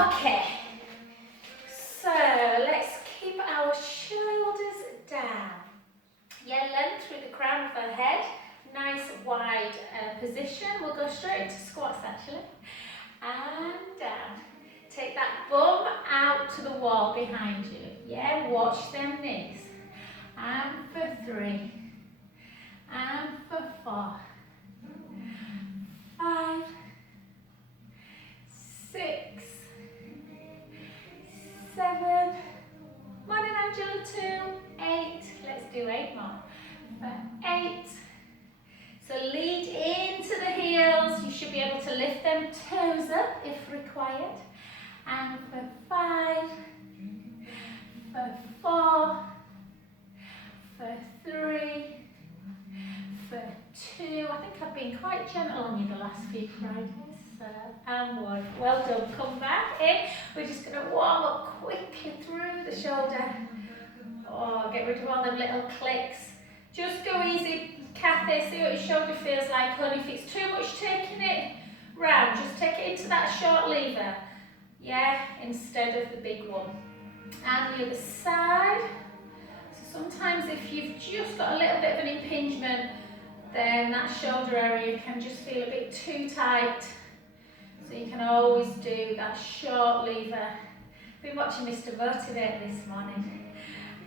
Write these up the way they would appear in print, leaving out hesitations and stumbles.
Okay, so let's keep our shoulders down. Yeah, length through the crown of the head. Nice wide position. We'll go straight into squats actually. And down. Take that bum out to the wall behind you. Yeah, watch them knees. And for 3. And for 4. 5. 6. 7. Morning Angela 2. 8. Let's do 8 more. For 8. So lead into the heels. You should be able to lift them toes up if required. And for 5. For 4. For 3. For 2. I think I've been quite gentle on you the last few Fridays. And 1. Well done. Come back in. We're just going to warm up quickly through the shoulder. Oh, get rid of all them little clicks. Just go easy, Kathy. See what your shoulder feels like, honey. If it's too much taking it round, just take it into that short lever. Yeah, instead of the big one. And the other side. So sometimes if you've just got a little bit of an impingement, then that shoulder area can just feel a bit too tight. So you can always do that short lever. Been watching Mr. Motivate this morning.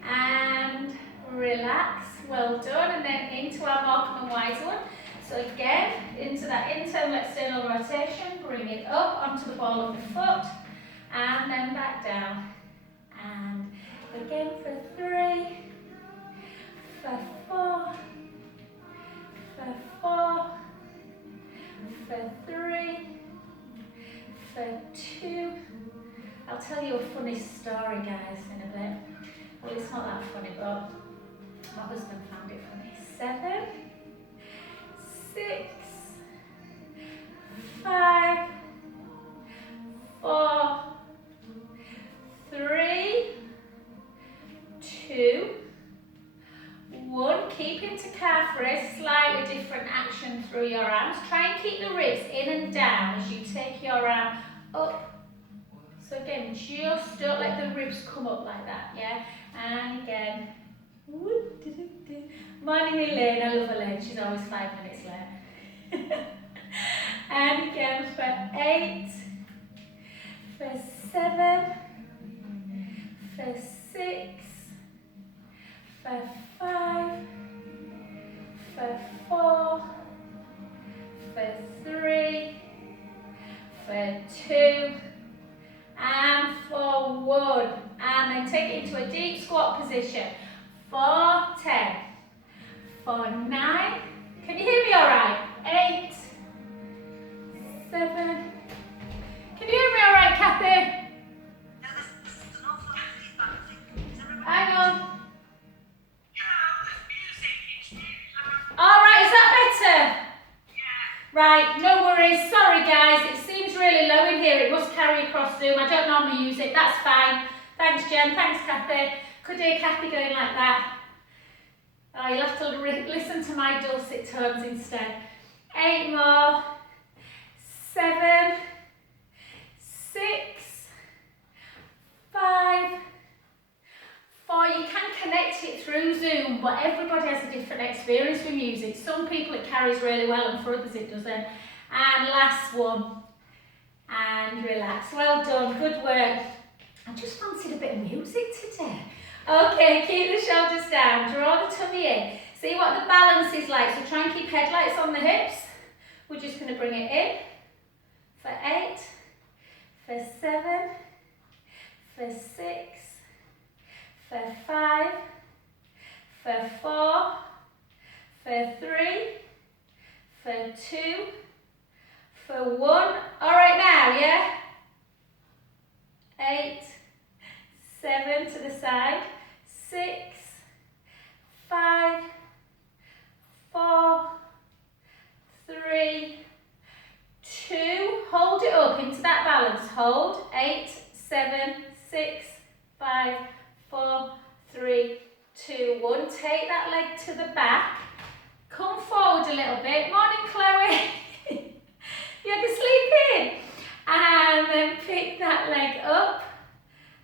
And relax, well done. And then into our Morecambe and Wise one. So again, into that internal external rotation, bring it up onto the ball of the foot. And then back down. And again for 3. For 4. For 4. For 3. For 2. I'll tell you a funny story, guys, in a bit. Well, it's not that funny, but my husband found it funny. 7, 6, 5, 4, 3, 2, 1. Keep into calf raise, slightly different action through your arms. Try and keep the ribs in and down as you take your arm up. So again, just don't let the ribs come up like that, yeah? And again. Morning Elaine, I love Elaine, she's always 5 minutes late. And again for 8, for 7, for 6, for 5, for 4, for 3, for 2, and for 1. And then take it into a deep squat position. For 10. For 9. Can you hear me all right? 8. 7. Can you hear me all right, Kathy? Hang on. All right, is that better? Right, no worries. Sorry, guys. It seems really low in here. It must carry across Zoom. I don't normally use it. That's fine. Thanks, Jen. Thanks, Kathy. Could hear Kathy going like that. Oh, you'll have to listen to my dulcet tones instead. 8 more. 7, 6, 5, 4. You can connect it through Zoom, but everybody has a different experience with music. Some people it carries really well, and for others it doesn't. And last one. And relax. Well done. Good work. I just fancied a bit of music today. Okay, keep the shoulders down. Draw the tummy in. See what the balance is like. So try and keep headlights on the hips. We're just going to bring it in. For 8. For 7. For 6. For 5. For 4. For 3. For 2. For 1. All right now, yeah? 8. 7 to the side. 6. 5. 4. 3. 2. Hold it up into that balance. Hold. 8. 7. 6. 5. 4. 3. 2. 1. Take that leg to the back. Come forward a little bit. Morning, Chloe. You had to sleep in. And then pick that leg up.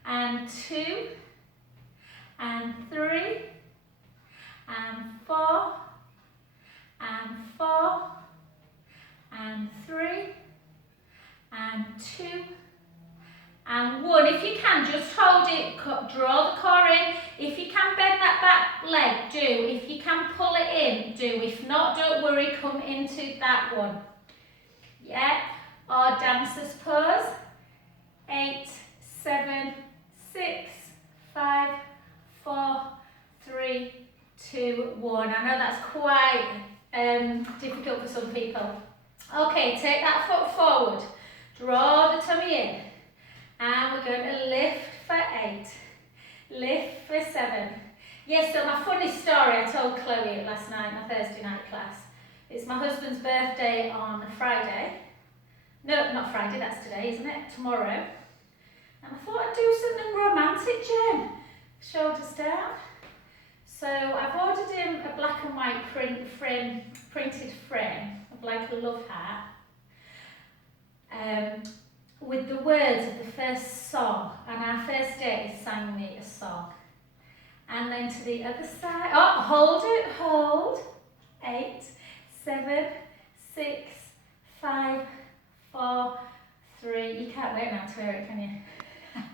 And 2. And 3. And 4. And 4. And 3. And 2. And 1. If you can, just hold it, draw the core in. If you can bend that back leg, do. If you can pull it in, do. If not, don't worry, come into that one. Yeah? Or dancer's pose. 8, 7, 6, 5, 4, 3, 2, 1. I know that's quite difficult for some people. Okay, take that foot forward. Draw the tummy in. And we're going to lift for 8. Lift for 7. Yes, so my funny story I told Chloe last night, my Thursday night class. It's my husband's birthday on Friday. No, not Friday, that's today, isn't it? Tomorrow. And I thought I'd do something romantic, Jen. Shoulders down. So I've ordered him a black and white printed frame of like a love heart. With the words of the first song, and our first date he sang me a song. And then to the other side, oh, hold it, hold. 8, 7, 6, 5, 4, 3. You can't wait now to wear it, can you?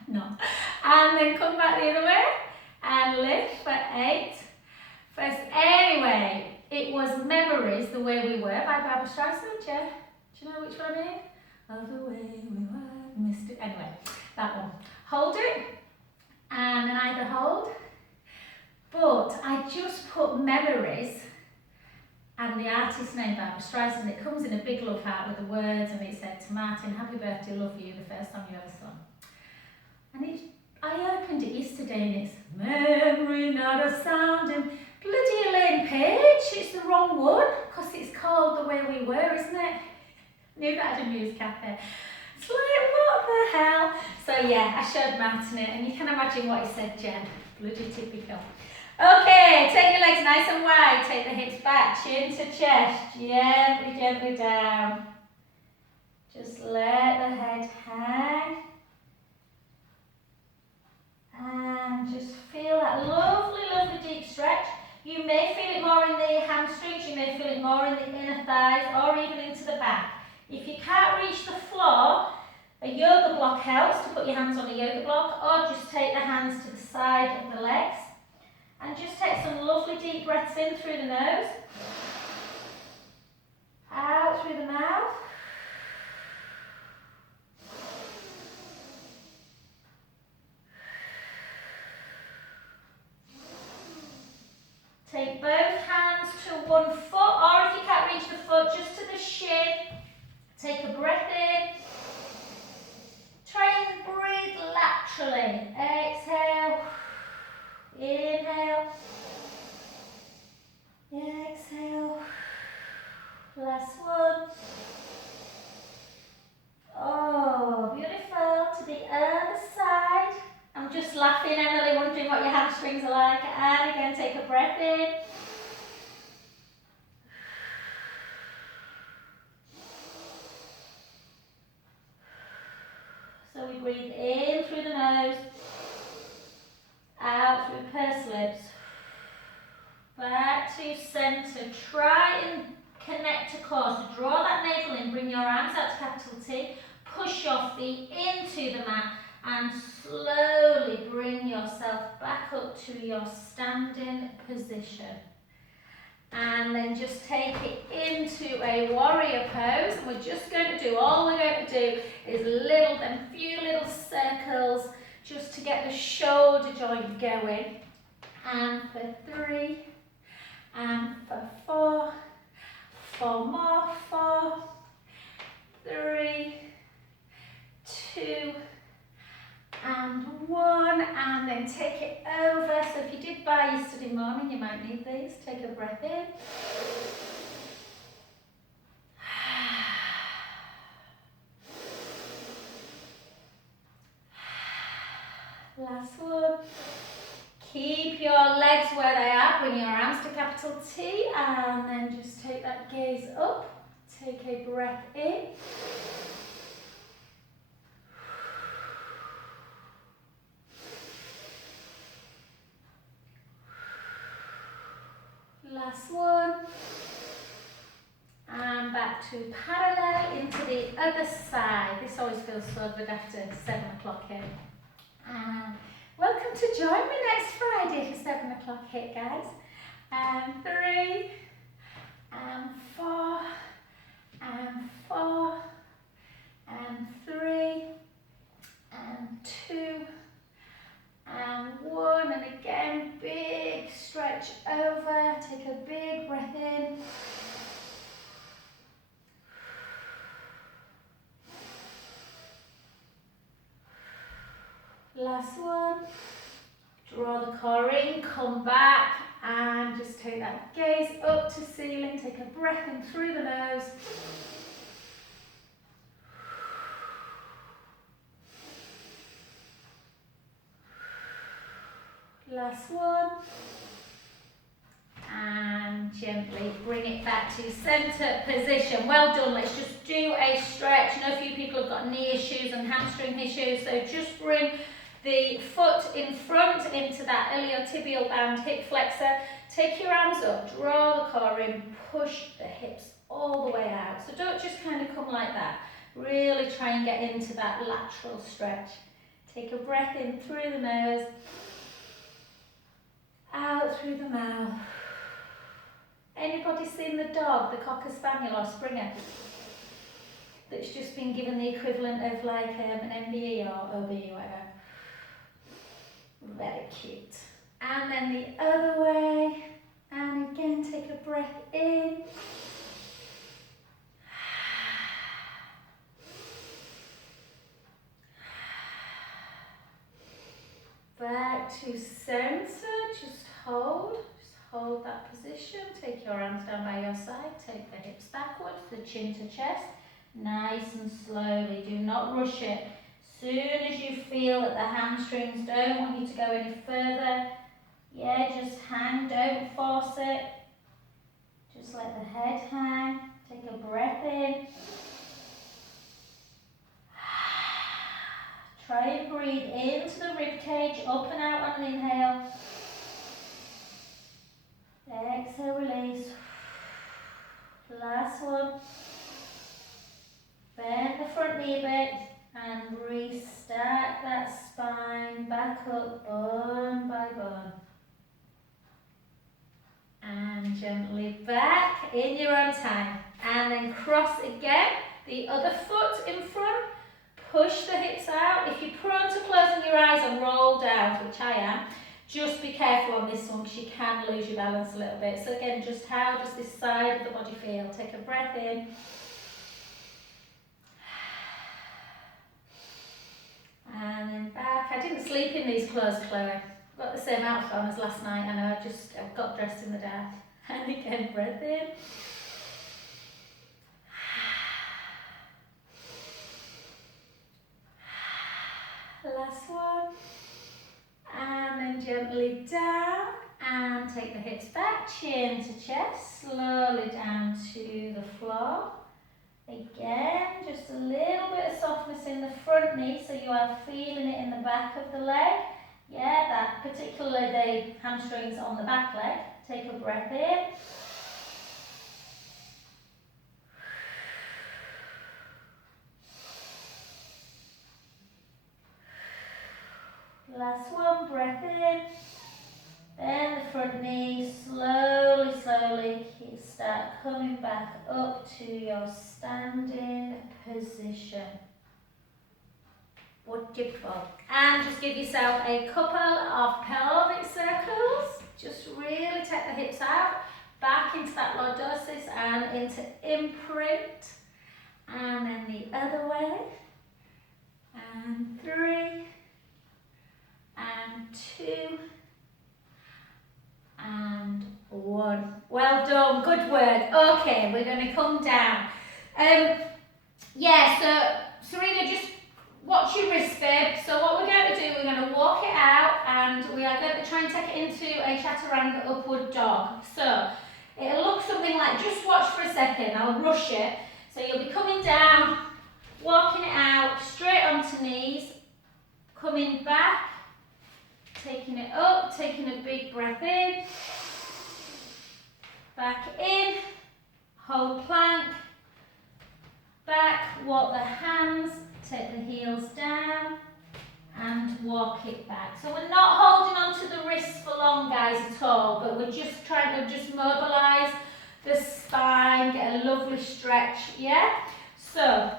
No. And then come back the other way and lift for 8. First, anyway, it was Memories, The Way We Were by Barbra Streisand, yeah? Do you know which one I mean? Of the way we were, missed it. Anyway, that one. Hold it, and then either hold. But I just put Memories and the artist's name, Barbra Streisand. It comes in a big love heart with the words, and it said to Martin, "Happy birthday, love you," the first time you ever sung. And I opened it yesterday, and it's memory, not a sound, and bloody Elaine Page. It's the wrong one because it's called The Way We Were, isn't it? Knew that had a music cafe. It's like, what the hell? So yeah, I showed Martin it, and you can imagine what he said, Jen. Bloody typical. Okay, take your legs nice and wide. Take the hips back, chin to chest. Gently, gently down. Just let the head hang. And just feel that lovely, lovely deep stretch. You may feel it more in the hamstrings, you may feel it more in the inner thighs, or even into the back. If you can't reach the floor, a yoga block helps to put your hands on a yoga block, or just take the hands to the side of the legs. And just take some lovely deep breaths in through the nose, out through the mouth. Take both hands to one foot, or if you can't reach the foot, just to the shin. Take a breath in. Try and breathe laterally. Exhale. Inhale. Exhale. Last one. Oh, beautiful. To the other side. I'm just laughing, Emily, wondering what your hamstrings are like. And again, take a breath in. So we breathe in through the nose, out through pursed lips, back to centre. Try and connect to core. So draw that navel in, bring your arms out to capital T, push your feet into the mat, and slowly bring yourself back up to your standing position. And then just take it into a warrior pose. And we're just going to do, all we're going to do is few little circles just to get the shoulder joint going. And for 3, and for 4, 4 more, 4, 3, 2, and 1, and then take it over. So if you did buy yesterday morning, you might need these. Take a breath in. Last one. Keep your legs where they are. Bring your arms to capital T, and then just take that gaze up. Take a breath in. Last one. And back to parallel into the other side. This always feels so good after 7 o'clock hit. And welcome to join me next Friday for 7 o'clock hit, guys. And 3, and 4, and 4, and 3, and 2, and 1. And again, big stretch over. Take a big breath in. Last one. Draw the core in, come back, and just take that gaze up to ceiling. Take a breath in through the nose. Last one. And gently bring it back to centre position. Well done. Let's just do a stretch. I know a few people have got knee issues and hamstring issues, so just bring the foot in front into that iliotibial band hip flexor. Take your arms up, draw the core in, push the hips all the way out. So don't just kind of come like that. Really try and get into that lateral stretch. Take a breath in through the nose, out through the mouth. Anybody seen the dog, the Cocker Spaniel or Springer, that's just been given the equivalent of like an MBE or OB or whatever? Very cute. And then the other way. And again, take a breath in. Back to centre. Just hold that position. Take your arms down by your side. Take the hips backwards, the chin to chest. Nice and slowly. Do not rush it. Soon as you feel that the hamstrings don't want you to go any further, yeah, just hang, don't force it. Just let the head hang. Take a breath in. Try and breathe into the rib cage, up and out on an inhale. Exhale, release. Last one. Bend the front knee a bit. And restack that spine back up, bone by bone. And gently back in your own time. And then cross again, the other foot in front. Push the hips out. If you're prone to closing your eyes and roll down, which I am, just be careful on this one because you can lose your balance a little bit. So again, just how does this side of the body feel? Take a breath in. And then back. I didn't sleep in these clothes, Chloe. I've got the same outfit on as last night. I know, I've got dressed in the dark. And again, breath in. Last one. And then gently down. And take the hips back, chin to chest. Slowly down to the floor. Again, just a little bit of softness in the front knee, so you are feeling it in the back of the leg. Yeah, that particularly the hamstrings on the back leg. Take a breath in. Last one, breath in. Bend the front knee, slowly start coming back up to your standing position. Wonderful. And just give yourself a couple of pelvic circles. Just really take the hips out, back into that lordosis and into imprint. And then the other way. And 3, and 2, and 1. Well done, good work. Okay, we're going to come down. Yeah, so Serena, just watch your wrist, babe. So what we're going to do, we're going to walk it out and we are going to try and take it into a Chaturanga Upward Dog. So it'll look something like, just watch for a second, I'll rush it. So you'll be coming down, walking it out, straight onto knees, coming back, taking it up, taking a big breath in. back in, hold plank, back, walk the hands, take the heels down, and walk it back. So we're not holding on to the wrists for long, guys, at all, but we're just trying to just mobilise the spine, get a lovely stretch, yeah? So,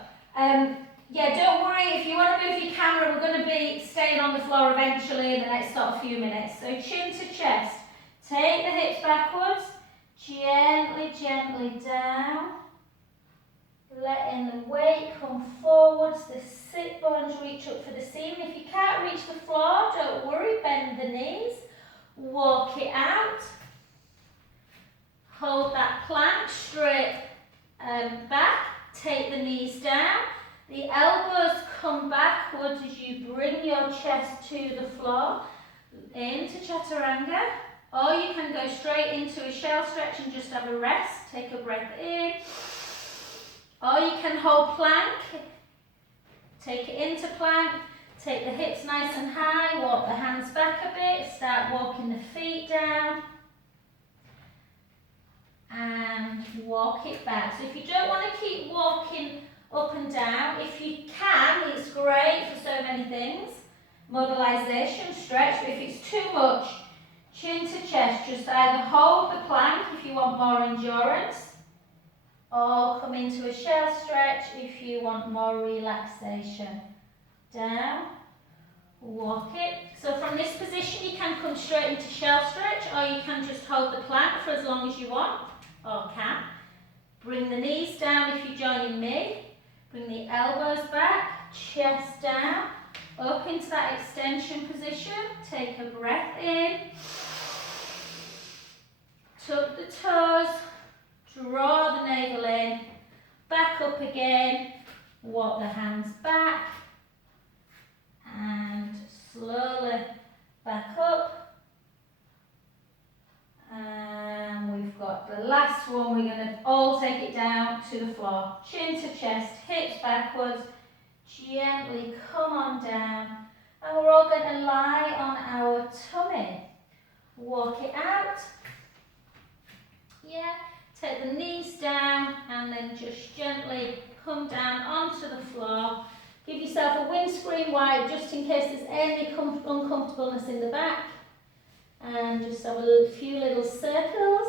yeah, don't worry, if you want to move your camera, we're going to be staying on the floor eventually in the next sort of few minutes. So chin to chest, take the hips backwards, gently, gently down, letting the weight come forwards, the sit bones reach up for the ceiling. If you can't reach the floor, don't worry, bend the knees, walk it out, hold that plank straight back, take the knees down, the elbows come backwards as you bring your chest to the floor, into Chaturanga, or you can go straight into a shell stretch and just have a rest, take a breath in, or you can hold plank, take it into plank, take the hips nice and high, walk the hands back a bit, start walking the feet down, and walk it back. So if you don't want to keep walking up and down, if you can, it's great for so many things, mobilisation, stretch, but if it's too much, chin to chest, just either hold the plank if you want more endurance, or come into a shell stretch if you want more relaxation. Down, walk it. So from this position you can come straight into shell stretch, or you can just hold the plank for as long as you want, or can. Bring the knees down if you're joining me. Bring the elbows back, chest down, up into that extension position. Take a breath in. Tuck the toes, draw the navel in, back up again, walk the hands back, and slowly back up. And we've got the last one, we're going to all take it down to the floor. Chin to chest, hips backwards, gently come on down, and we're all going to lie on our tummy. Walk it out. Yeah, take the knees down and then just gently come down onto the floor. Give yourself a windscreen wipe just in case there's any uncomfortableness in the back. And just have a few little circles.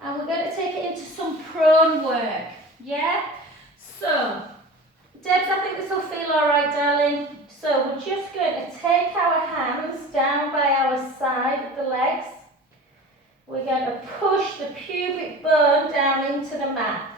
And we're going to take it into some prone work. Yeah? So, Debs, I think this will feel alright, darling. So we're just going to take our hands down by our side of the legs. We're going to push the pubic bone down into the mat.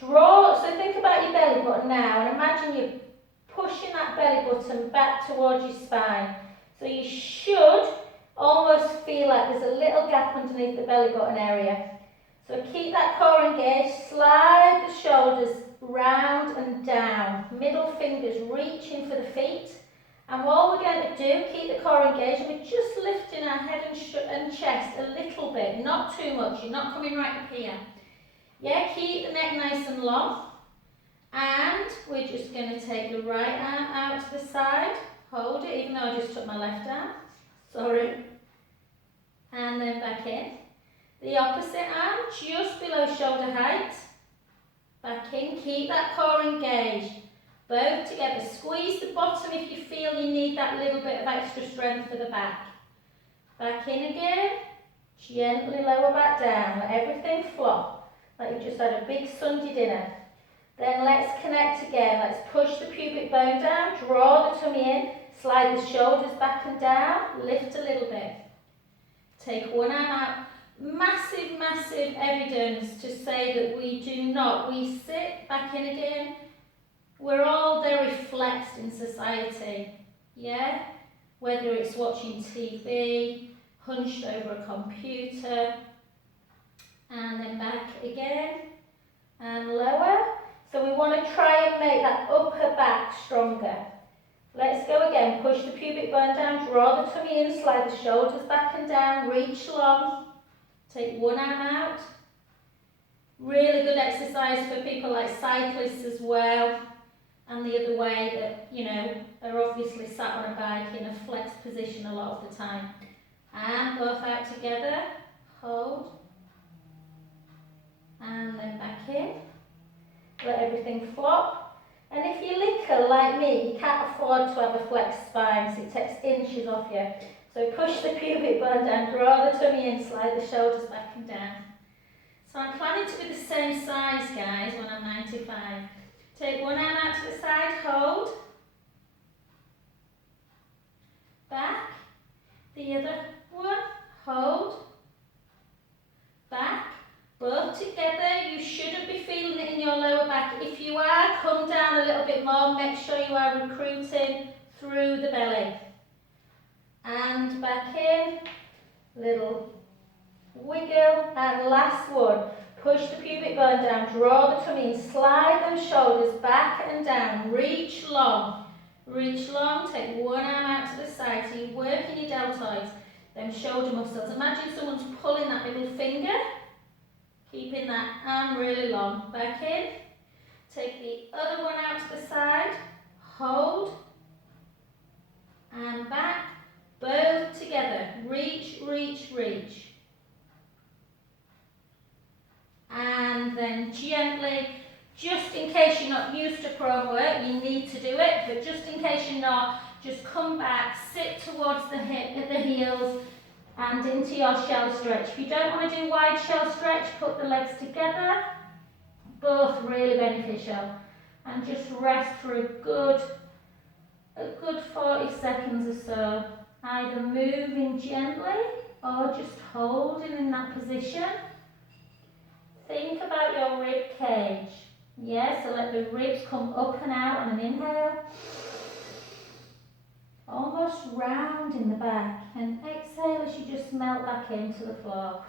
Draw, so think about your belly button now and imagine you're pushing that belly button back towards your spine. So you should almost feel like there's a little gap underneath the belly button area. So keep that core engaged, slide the shoulders round and down, middle fingers reaching for the feet. And what we're going to do, keep the core engaged, and we're just lifting our head and chest a little bit, not too much, you're not coming right up here. Yeah, keep the neck nice and long. And we're just going to take the right arm out to the side, hold it, even though I just took my left arm, sorry. And then back in. The opposite arm, just below shoulder height. Back in, keep that core engaged. Both together, squeeze the bottom if you feel you need that little bit of extra strength for the back. Back in again, gently lower back down, let everything flop, like you've just had a big Sunday dinner. Then let's connect again, let's push the pubic bone down, draw the tummy in, slide the shoulders back and down, lift a little bit. Take one arm out. Massive, massive evidence to say that we do not, we sit back in again. We're all very flexed in society, yeah? Whether it's watching TV, hunched over a computer, and then back again, and lower. So we want to try and make that upper back stronger. Let's go again, push the pubic bone down, draw the tummy in, slide the shoulders back and down, reach long, take one arm out. Really good exercise for people like cyclists as well. And the other way that, you know, are obviously sat on a bike in a flexed position a lot of the time. And both out together, hold, And then back in. Let everything flop. And if you're licker like me, you can't afford to have a flexed spine, so it takes inches off you. So push the pubic bone down, draw the tummy in, slide the shoulders back and down. So I'm planning to be the same size, guys, when I'm 95. Take one arm out to the side, hold. Back. The other one, hold. Back. Both together. You shouldn't be feeling it in your lower back. If you are, come down a little bit more. Make sure you are recruiting through the belly. And back in. Little wiggle. And last one. Push the pubic bone down. Draw the tummy in. Slide them shoulders back and down. Reach long. Reach long. Take one arm out to the side. So you're working your deltoids. Them shoulder muscles. Imagine someone's pulling that middle finger. Keeping that arm really long. Back in. Take the other one out to the side. Hold. And back. Both together. Reach, reach, reach. And then gently, just in case you're not used to prone work, you need to do it, but just in case you're not, just come back, sit towards the hip at the heels, and into your shell stretch. If you don't want to do wide shell stretch, put the legs together. Both really beneficial. And just rest for a good 40 seconds or so. Either moving gently or just holding in that position. Think about your rib cage. Yeah, so let the ribs come up and out on an inhale. Almost round in the back, and exhale as you just melt back into the floor.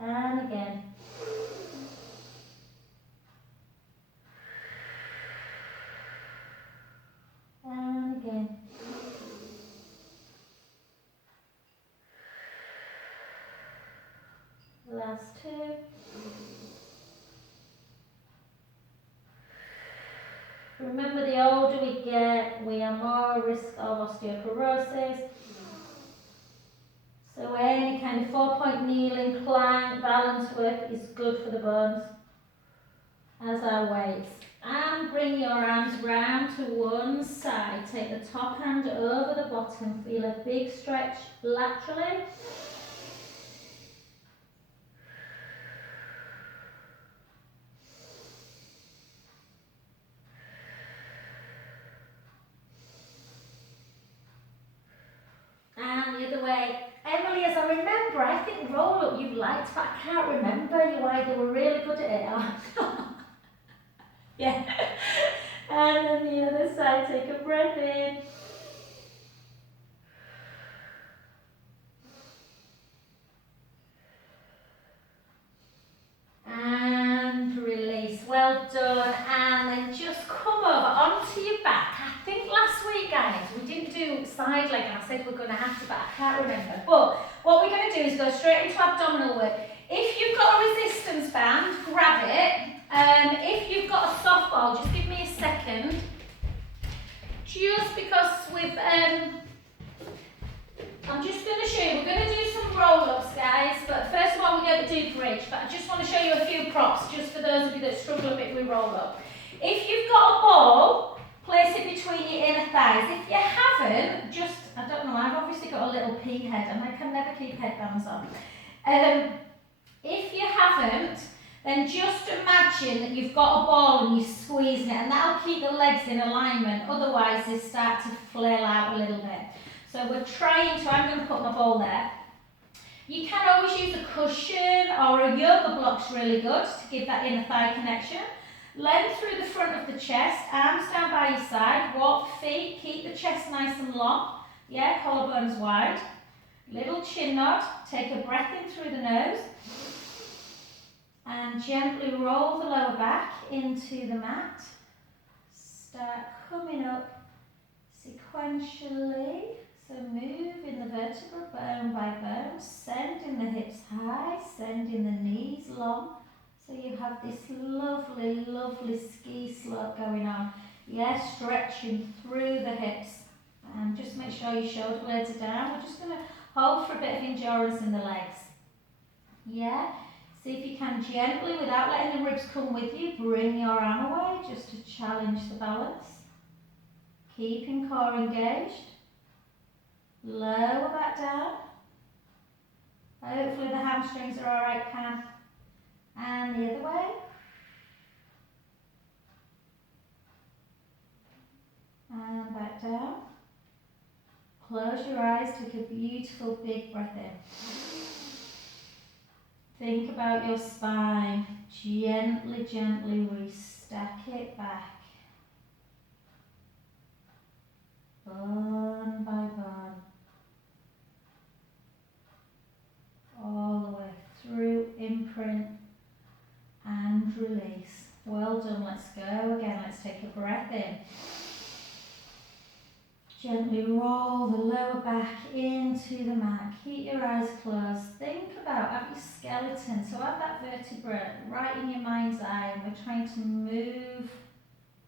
And again. And again. Last two. Remember, the older we get, we are more at risk of osteoporosis. So any kind of 4-point kneeling, plank, balance work is good for the bones, as are weights. And bring your arms round to one side. Take the top hand over the bottom. Feel a big stretch laterally. And the other way. Emily, as I remember, I think roll up you liked, but I can't remember. You either were really good at it or yeah. And then the other side, take a breath in. And release. Well done. And then just come over onto your back. I think last week, guys, we didn't do side leg, and I said we're going to have to, but I can't remember. But what we're going to do is go straight into abdominal work. If you've got a resistance band, grab it. If you've got a softball, just give me a second. Just because we've, I'm just going to show you, we're going to do some roll-ups, guys, but first of all we're going to do bridge, but I just want to show you a few props, just for those of you that struggle a bit with roll-up. If you've got a ball, place it between your inner thighs. If you haven't, just, I don't know, I've obviously got a little pea head, and I can never keep headbands on. If you haven't, then just imagine that you've got a ball and you're squeezing it, and that'll keep the legs in alignment, otherwise they start to flail out a little bit. So we're trying to, I'm going to put my ball there. You can always use a cushion, or a yoga block's really good to give that inner thigh connection. Length through the front of the chest, arms down by your side, walk feet, keep the chest nice and long. Yeah, collarbones wide. Little chin nod, take a breath in through the nose. And gently roll the lower back into the mat. Start coming up sequentially. So move in the vertebra bone by bone, sending the hips high, sending the knees long. So you have this lovely, lovely ski slope going on. Yeah, stretching through the hips. And just make sure your shoulder blades are down. We're just going to hold for a bit of endurance in the legs. Yeah. See if you can gently, without letting the ribs come with you, bring your arm away just to challenge the balance. Keeping core engaged. Lower back down. Hopefully the hamstrings are alright, Pam. And the other way. And back down. Close your eyes, take a beautiful big breath in. Think about your spine. Gently, gently restack it back. Bone by bone. All the way through, imprint and release. Well done, let's go again. Let's take a breath in. Gently roll the lower back into the mat. Keep your eyes closed. Think about your skeleton. So have that vertebra right in your mind's eye, and we're trying to move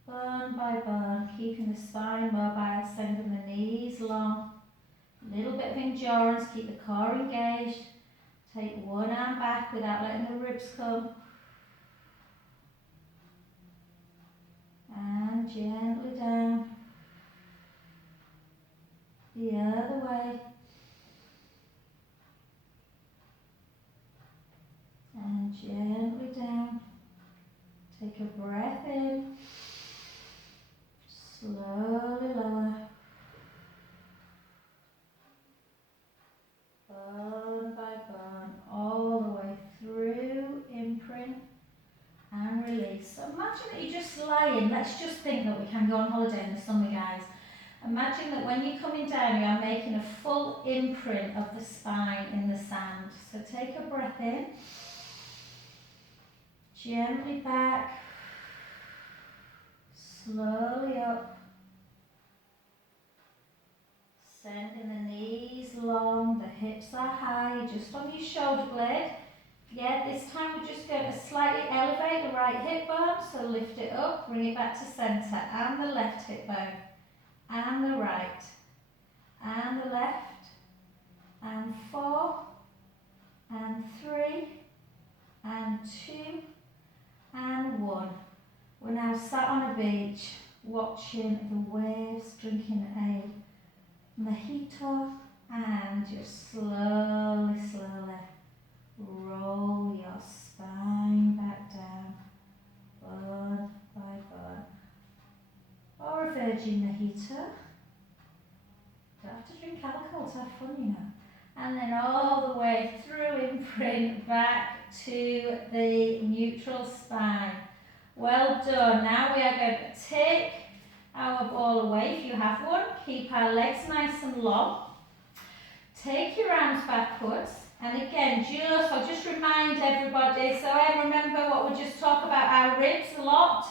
bone by bone, keeping the spine mobile, sending the knees long. A little bit of endurance, keep the core engaged. Take one arm back without letting the ribs come. And gently down. The other way. And gently down. Take a breath in. Slowly lower. Bone by bone, all the way through, imprint and release. So imagine that you're just lying. Let's just think that we can go on holiday in the summer, guys. Imagine that when you're coming down, you are making a full imprint of the spine in the sand. So take a breath in, gently back, slowly up. Sending the knees long, the hips are high, just on your shoulder blade. Yeah, this time we're just going to slightly elevate the right hip bone, so lift it up, bring it back to centre, and the left hip bone, and the right, and the left, and 4, and 3, and 2, and 1. We're now sat on a beach, watching the waves, drinking a mojito, and just slowly, slowly roll your spine back down, bone by bone. Or a virgin mojito. Don't have to drink alcohol to have fun, you know. And then all the way through, imprint back to the neutral spine. Well done. Now we are going to take our ball away if you have one. Keep our legs nice and long. Take your arms backwards. And again, I'll just remind everybody, so I remember what we just talked about, our ribs a lot.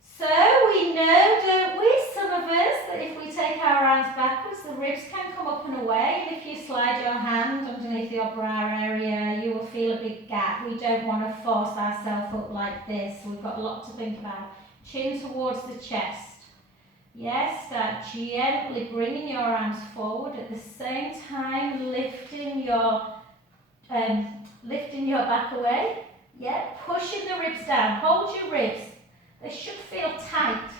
So we know, don't we, some of us, that if we take our arms backwards, the ribs can come up and away. And if you slide your hand underneath your brow area, you will feel a big gap. We don't want to force ourselves up like this. We've got a lot to think about. Chin towards the chest. Yes, start gently bringing your arms forward, at the same time lifting your back away. Yeah, pushing the ribs down. Hold your ribs. They should feel tight.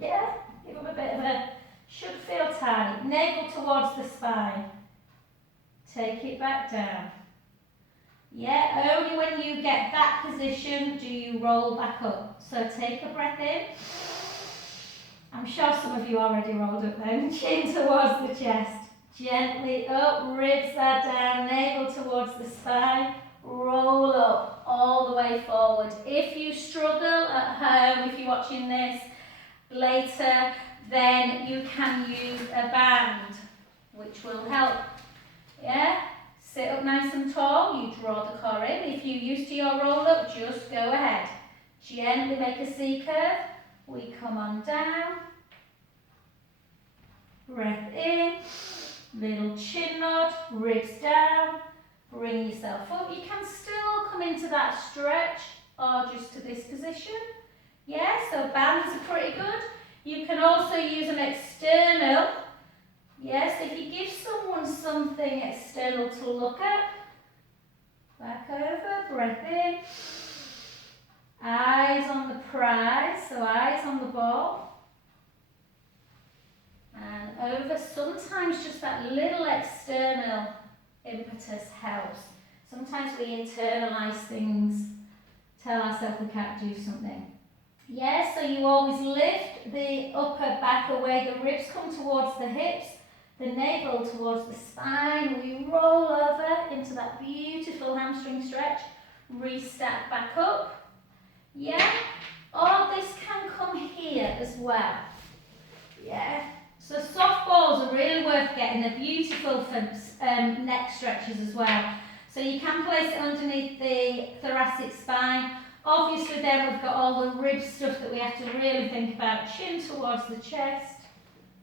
Yeah, give them a bit of a, should feel tight. Navel towards the spine. Take it back down. Yeah, only when you get that position do you roll back up. So take a breath in. I'm sure some of you already rolled up then. Chin towards the chest. Gently up, ribs are down, navel towards the spine. Roll up all the way forward. If you struggle at home, if you're watching this later, then you can use a band, which will help. Yeah? Sit up nice and tall, you draw the core in. If you're used to your roll up, just go ahead. Gently make a C curve. We come on down. Breath in. Little chin nod, ribs down. Bring yourself up. You can still come into that stretch or just to this position. Yeah, so bands are pretty good. You can also use an external. Yes, if you give someone something external to look at, Back over, breath in. Eyes on the prize, so eyes on the ball. And over, sometimes just that little external impetus helps. Sometimes we internalize things, tell ourselves we can't do something. Yeah, so you always lift the upper back away, the ribs come towards the hips, the navel towards the spine. We roll over into that beautiful hamstring stretch, restack back up. Yeah, all this can come here as well. Yeah, so soft balls are really worth getting. They're beautiful for neck stretches as well. So you can place it underneath the thoracic spine. Obviously then we've got all the rib stuff that we have to really think about. Chin towards the chest.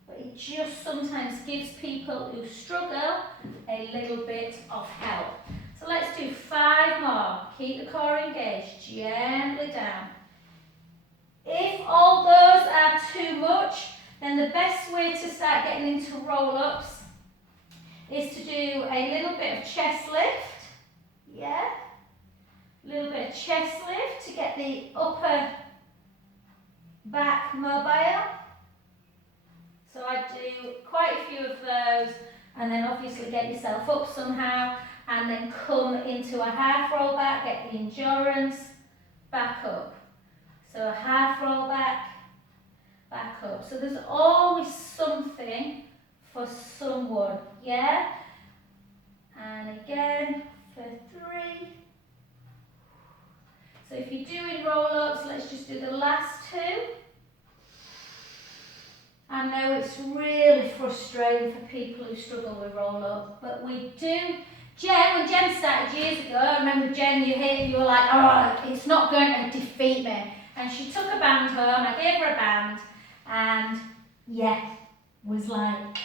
But it just sometimes gives people who struggle a little bit of help. So let's do 5 more. Keep the core engaged, gently down. If all those are too much, then the best way to start getting into roll-ups is to do a little bit of chest lift. Yeah? A little bit of chest lift to get the upper back mobile. So I do quite a few of those, and then obviously get yourself up somehow, and then come into a half roll back, get the endurance, back up. So a half roll back, back up. So there's always something for someone, yeah? And again, for 3. So if you're doing roll-ups, let's just do the last 2. I know it's really frustrating for people who struggle with roll-up, but we do. Jen, when Jen started years ago, I remember Jen, you were like, oh, it's not going to defeat me. And she took a band home, I gave her a band, and yeah, was like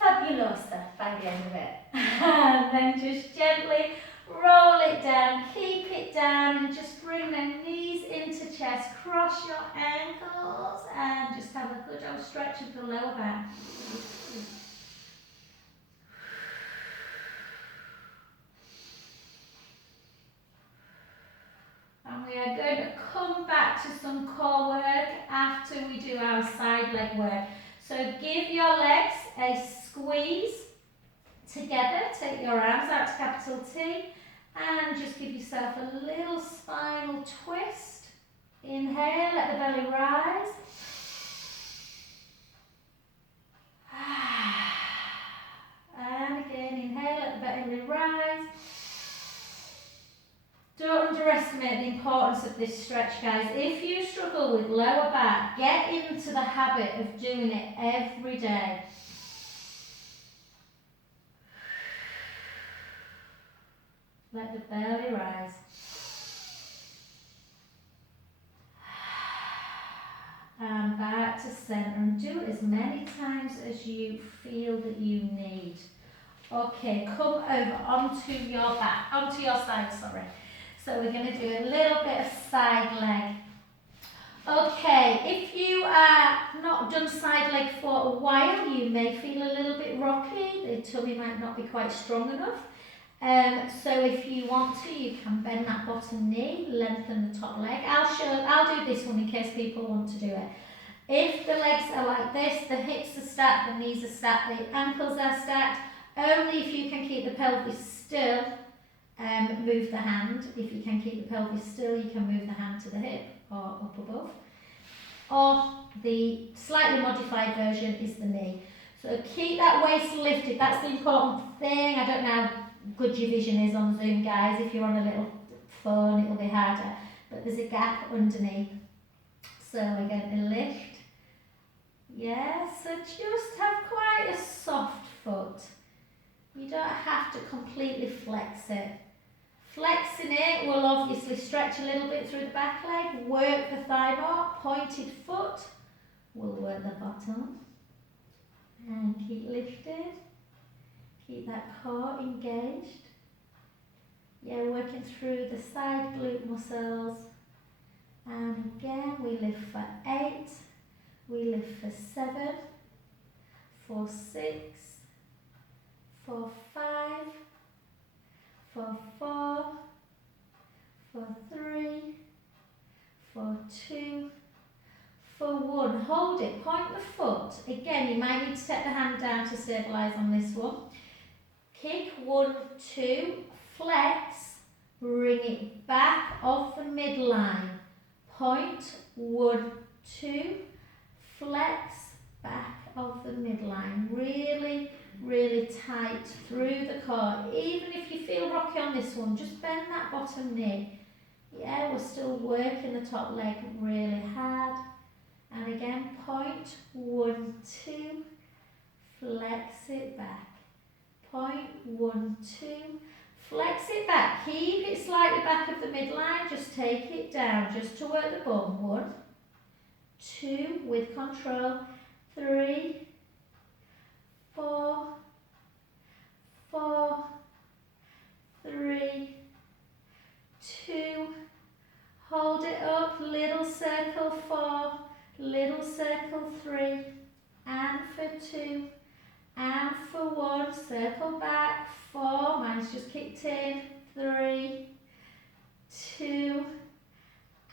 fabulosa by the end of it. And then just gently roll it down, keep it down, and just bring the knees into chest, cross your ankles, and just have a good old stretch of the lower back. And we are going to come back to some core work after we do our side leg work. So give your legs a squeeze together, take your arms out to capital T, and just give yourself a little spinal twist. Inhale, let the belly rise. And again, inhale, let the belly rise. Don't underestimate the importance of this stretch, guys. If you struggle with lower back, get into the habit of doing it every day. Let the belly rise. And back to centre, and do it as many times as you feel that you need. Okay, come over onto your back, onto your side, sorry. So we're going to do a little bit of side leg. Okay, if you are not done side leg for a while, you may feel a little bit rocky. The tummy might not be quite strong enough. So if you want to, you can bend that bottom knee, lengthen the top leg. I'll do this one in case people want to do it. If the legs are like this, the hips are stacked, the knees are stacked, the ankles are stacked, only if you can keep the pelvis still, move the hand. If you can keep the pelvis still, you can move the hand to the hip or up above. Or the slightly modified version is the knee. So keep that waist lifted, that's the important thing. I don't know how good your vision is on Zoom, guys. If you're on a little phone, it'll be harder. But there's a gap underneath. So we're going to lift. Yeah, so just have quite a soft foot. You don't have to completely flex it. Flexing it will obviously stretch a little bit through the back leg, work the thigh bar, pointed foot will work the bottom. And keep lifted. Keep that core engaged. Yeah, working through the side glute muscles. And again, we lift for 8. We lift for 7. For 6. For 5. For 4. Again, you might need to take the hand down to stabilise on this one. Kick, 1, 2, flex, bring it back off the midline. Point, 1, 2, flex, back of the midline. Really, really tight through the core. Even if you feel rocky on this one, just bend that bottom knee. Yeah, we're still working the top leg really hard. And again, point, 1, 2, flex it back. Point, 1, 2, flex it back. Keep it slightly back of the midline, just take it down, just to work the bum. 1, 2, with control, 3, 4, 4, 3, 2, hold it up, little circle 4, little circle 3, and for 2, and for 1, circle back, 4, mine's just kicked in, 3, 2,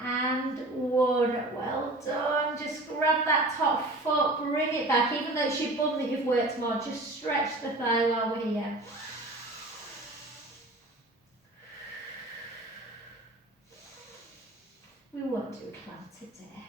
and 1. Well done. Just grab that top foot, bring it back, even though it's your bum that you've worked more, just stretch the thigh while we're here. We won't do a plank today.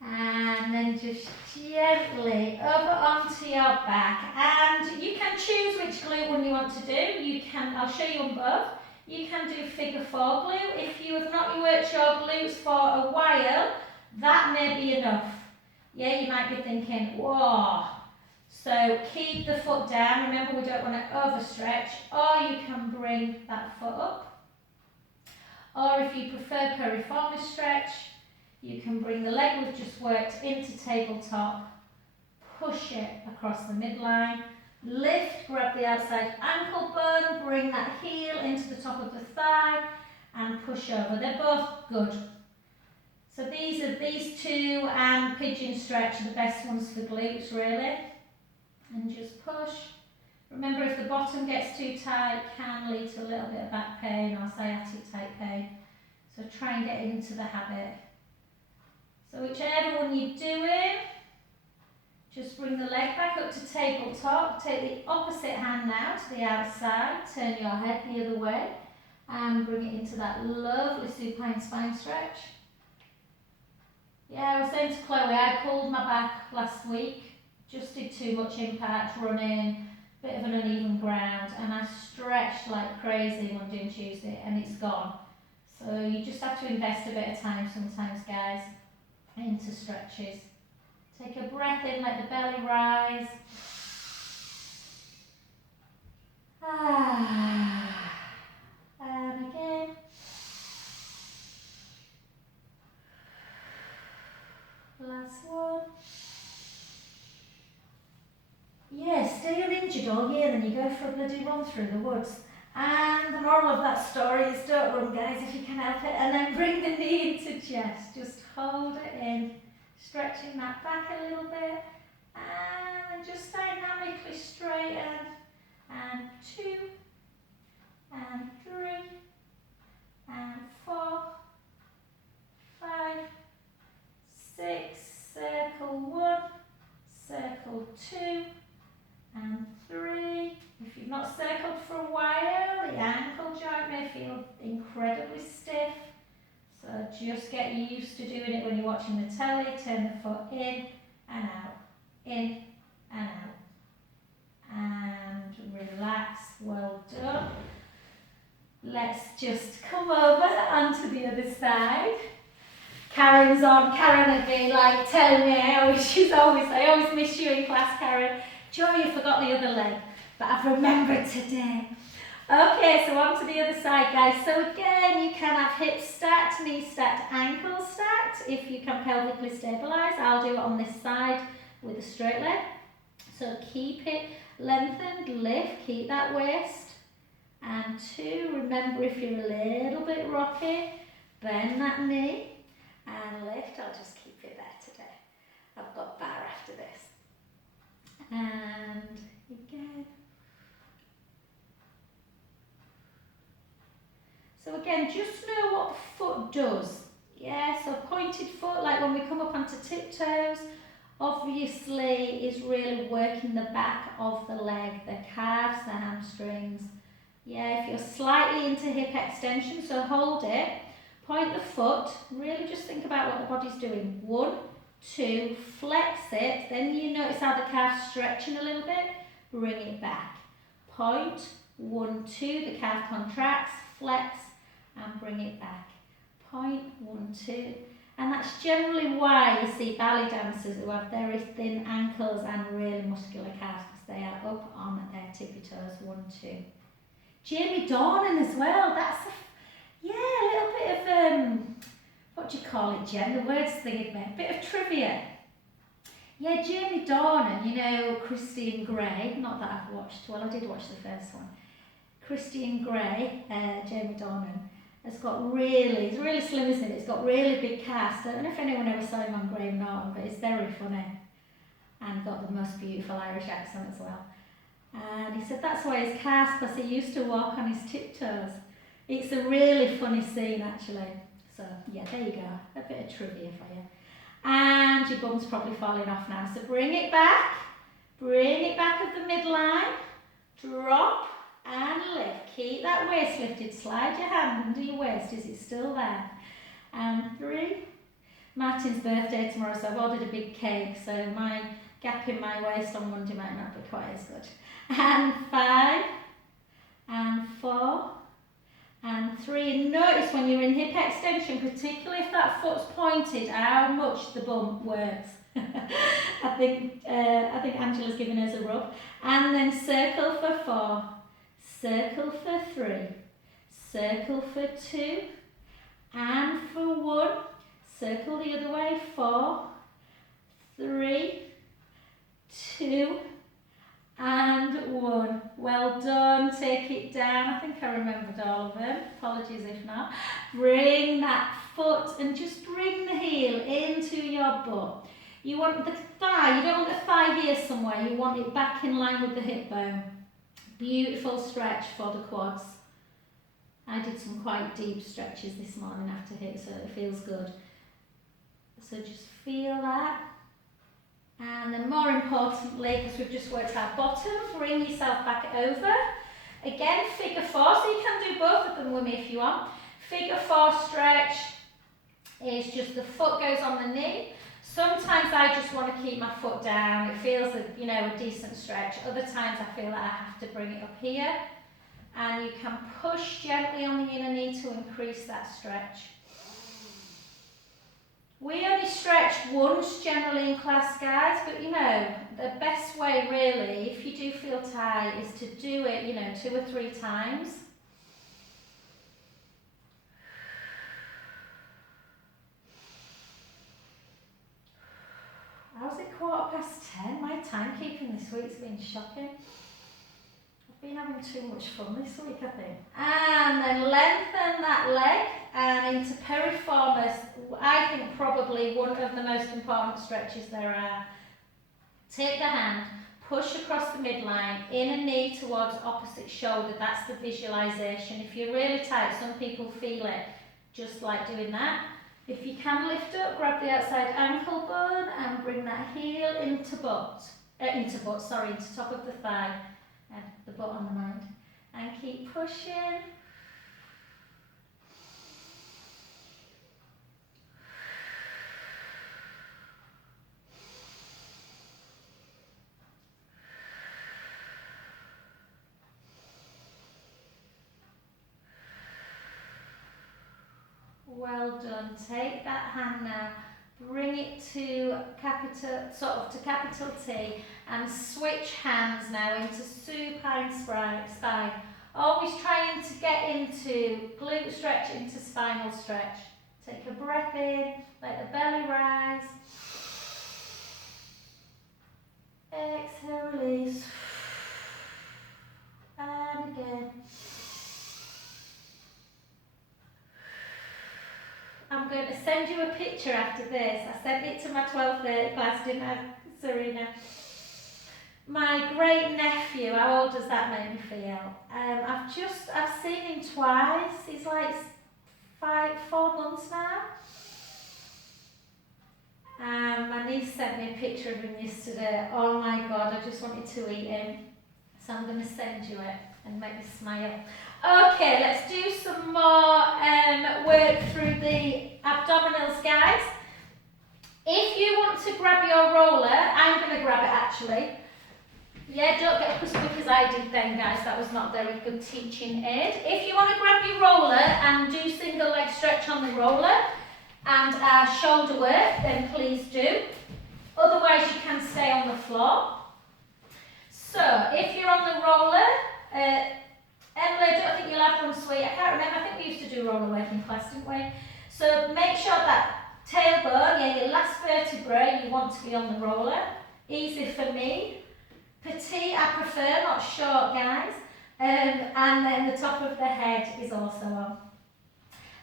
And then just gently over onto your back. And you can choose which glute one you want to do. You can, I'll show you on both. You can do figure 4 glute. If you have not worked your glutes for a while, that may be enough. Yeah, you might be thinking, whoa. So keep the foot down. Remember, we don't want to overstretch. Or you can bring that foot up. Or if you prefer piriformis stretch, you can bring the leg we've just worked into tabletop, push it across the midline, lift, grab the outside ankle bone, bring that heel into the top of the thigh, and push over. They're both good. So these two and pigeon stretch are the best ones for glutes, really. And just push. Remember, if the bottom gets too tight, it can lead to a little bit of back pain or sciatic type pain. So try and get into the habit. So whichever one you're doing, just bring the leg back up to tabletop. Take the opposite hand now to the outside. Turn your head the other way and bring it into that lovely supine spine stretch. Yeah, I was saying to Chloe, I pulled my back last week. Just did too much impact, running, bit of an uneven ground, and I stretched like crazy Monday and Tuesday, and it's gone. So you just have to invest a bit of time sometimes, guys, into stretches. Take a breath in, let the belly rise. And again. Last one. Yeah, stay uninjured all year, then you go for a bloody run through the woods. And the moral of that story is don't run, guys, if you can help it. And then bring the knee into chest. Just hold it in, stretching that back a little bit. And just dynamically straighten. And 2, and 3, and 4, 5, 6, circle 1, circle 2, and 3. If you've not circled for a while, the ankle joint may feel incredibly stiff. So just get used to doing it when you're watching the telly. Turn the foot in and out, in and out. And relax, well done. Let's just come over onto the other side. Karen's on. Karen had been like telling me I always miss you in class, Karen. Joy, you forgot the other leg, but I've remembered today. Okay, so on to the other side, guys. So again, you can have hips stacked, knees stacked, ankles stacked. If you can pelvically stabilise, I'll do it on this side with a straight leg. So keep it lengthened, lift, keep that waist. And 2, remember if you're a little bit rocky, bend that knee and lift. I'll just keep it there today. I've got bar after this. And again. So again, just know what the foot does. Yeah, so pointed foot, like when we come up onto tiptoes, obviously is really working the back of the leg, the calves, the hamstrings. Yeah, if you're slightly into hip extension, so hold it, point the foot, really just think about what the body's doing. 1, 2, flex it, then you notice how the calf's stretching a little bit, bring it back. Point, 1, 2, the calf contracts, flex, and bring it back. Point, 1, 2. And that's generally why you see ballet dancers who have very thin ankles and really muscular calves, because they are up on their tippy toes. 1, 2. Jamie Dornan as well. That's a little bit of what do you call it, Jen? The words thing, a bit of trivia. Yeah, Jamie Dornan. You know Christian Grey. Not that I've watched. Well, I did watch the first one. Christian Grey, Jamie Dornan, has got he's really slim, isn't it? It's got really big calves. I don't know if anyone ever saw him on Graham Norton, but it's very funny. And got the most beautiful Irish accent as well. And he said that's why his calves, because he used to walk on his tiptoes. It's a really funny scene, actually. So, yeah, there you go. A bit of trivia for you. And your bum's probably falling off now. So bring it back of the midline. Drop. And lift. Keep that waist lifted. Slide your hand under your waist. Is it still there? And 3. Martin's birthday tomorrow, so I've ordered a big cake, so my gap in my waist on Monday might not be quite as good. And 5. And 4. And 3. And notice when you're in hip extension, particularly if that foot's pointed, how much the bum works. I think Angela's giving us a rub. And then circle for 4. Circle for 3, circle for 2, and for 1, circle the other way, 4, 3, 2, and 1. Well done, take it down. I think I remembered all of them, apologies if not. Bring that foot and just bring the heel into your butt. You want the thigh, you don't want the thigh here somewhere, you want it back in line with the hip bone. Beautiful stretch for the quads. I did some quite deep stretches this morning after HIIT, so it feels good. So just feel that. And then more importantly, because we've just worked our bottom, bring yourself back over. Again, figure 4, so you can do both of them with me if you want. Figure 4 stretch is just the foot goes on the knee. Sometimes I just want to keep my foot down. It feels a decent stretch. Other times I feel that I have to bring it up here. And you can push gently on the inner knee to increase that stretch. We only stretch once generally in class, guys, but the best way really, if you do feel tight, is to do it, 2 or 3 times. How's it 10:15? My timekeeping this week's been shocking. I've been having too much fun this week, I think. And then lengthen that leg and into piriformis. I think probably one of the most important stretches there are. Take the hand, push across the midline, inner knee towards opposite shoulder. That's the visualization. If you're really tight, some people feel it just like doing that. If you can lift up, grab the outside ankle bone and bring that heel into top of the thigh, and the butt on the mind. And keep pushing. Well done. Take that hand now, bring it to capital T, and switch hands now into supine spine. Always trying to get into glute stretch, into spinal stretch. Take a breath in, let the belly rise. Exhale, release. And again. I'm going to send you a picture after this. I sent it to my 12:30 class, didn't I, Serena? My great nephew, how old does that make me feel? I've seen him twice. He's like 4 months now. niece sent me a picture of him yesterday. Oh my God, I just wanted to eat him. So I'm going to send you it and make you smile. Okay, let's do some more work through the abdominals, guys. If you want to grab your roller, I'm going to grab it actually. Yeah, don't get up as quick as I did then, guys. That was not very good teaching aid. If you want to grab your roller and do single leg stretch on the roller and shoulder work, then please do. Otherwise, you can stay on the floor. So, if you're on the roller, Emily, I don't think you'll have one, sweet. I can't remember. I think we used to do roller work in class, didn't we? So, make sure that tailbone, yeah, your last vertebrae, you want to be on the roller. Easy for me. Petite, I prefer, not short, guys. And then the top of the head is also on.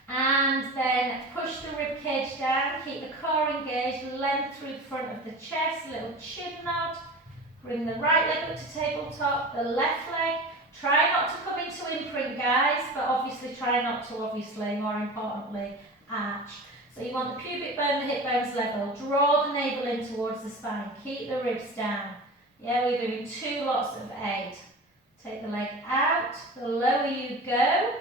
And then push the rib cage down, keep the core engaged, length through the front of the chest, little chin nod. Bring the right leg up to tabletop, the left leg. Try not to come into imprint, guys, but obviously try not to, more importantly, arch. So you want the pubic bone, the hip bones level. Draw the navel in towards the spine. Keep the ribs down. Yeah, we're doing 2 lots of 8. Take the leg out. The lower you go,